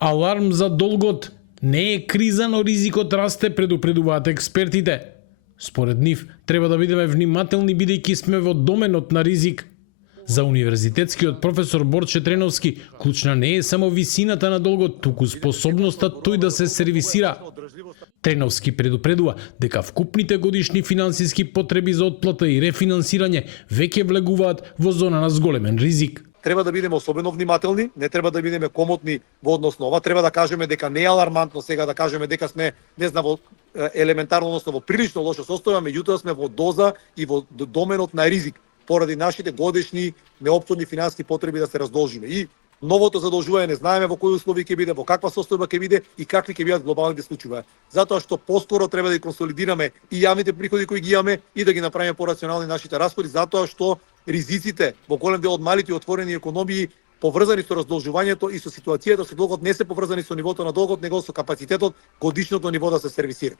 Аларм за долгот. Не е криза, но ризикот расте, предупредуваат експертите. Според нив, треба да бидеме внимателни бидејќи сме во доменот на ризик. За универзитетскиот професор Борче Треновски, клучна не е само висината на долгот, туку способноста тој да се сервисира. Треновски предупредува дека вкупните годишни финансиски потреби за отплата и рефинансирање веќе влегуваат во зона на зголемен ризик. Треба да бидеме особено внимателни, не треба да бидеме комотни во однос на ова, треба да кажеме дека не е алармантно сега да кажеме дека сме, не знам, во елементарно, односно во прилично лошо состојба, меѓутоа сме во доза и во доменот на ризик поради нашите годишни неопходни финансиски потреби да се раздолжиме. И новото задолжување не знаеме во кои услови ќе биде, во каква состојба ќе биде и какви ќе бидат глобалните случаи. Затоа што поскоро треба да ги консолидираме и јавните приходи кои ги имаме и да ги направиме порационални нашите расходи, затоа што ризиците во голем дел од малите и отворени економии поврзани со раздолжувањето и со ситуацијата со долгот не се поврзани со нивото на долгот, него со капацитетот годишното ниво да се сервисира.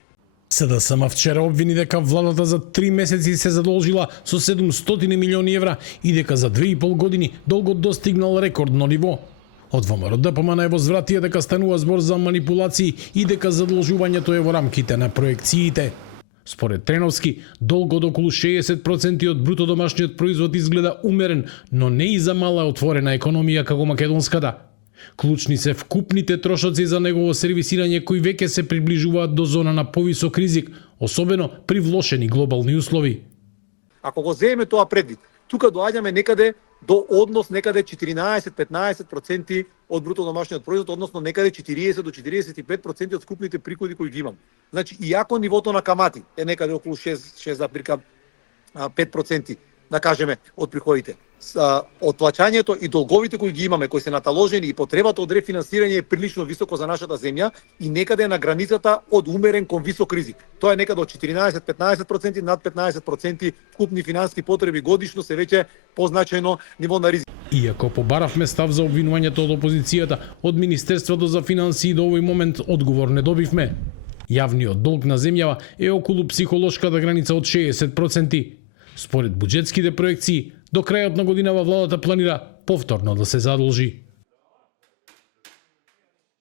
СДСМ вчера обвини дека владата за 3 месеци се задолжила со 700 милиони евра и дека за 2,5 години долгот достигнал рекордно ниво. Од ВМРО ДПМН е возвратија дека станува збор за манипулации и дека задолжувањето е во рамките на проекциите. Според Треновски, долгот околу 60% од бруто домашниот производ изгледа умерен, но не и за мала отворена економија како македонската. Клучни се вкупните трошоци за негово сервисирање кои веќе се приближуваат до зона на повисок ризик, особено при влошени глобални услови. Ако го земеме тоа предвид, тука доаѓаме некаде до однос некаде 14-15% од бруто домашниот производ, односно некаде 40 до 45% од скупните приходи кои ги имам. Значи, иако нивото на камати е некаде околу 6,5%, да кажеме, од приходите, отплаќањето и долговите кои ги имаме, кои се наталожени и потребата од рефинансирање е прилично високо за нашата земја и некаде на границата од умерен кон висок ризик. Тоа е некаде од 14-15%, над 15% вкупни финансиски потреби годишно се веќе позначајно ниво на ризик. Иако побаравме став за обвинувањето од опозицијата, од Министерството за финансии до овој момент одговор не добивме. Јавниот долг на земјава е околу психолошката граница од 60%. Според буџетските проекции, до крајот на годинава владата планира повторно да се задолжи.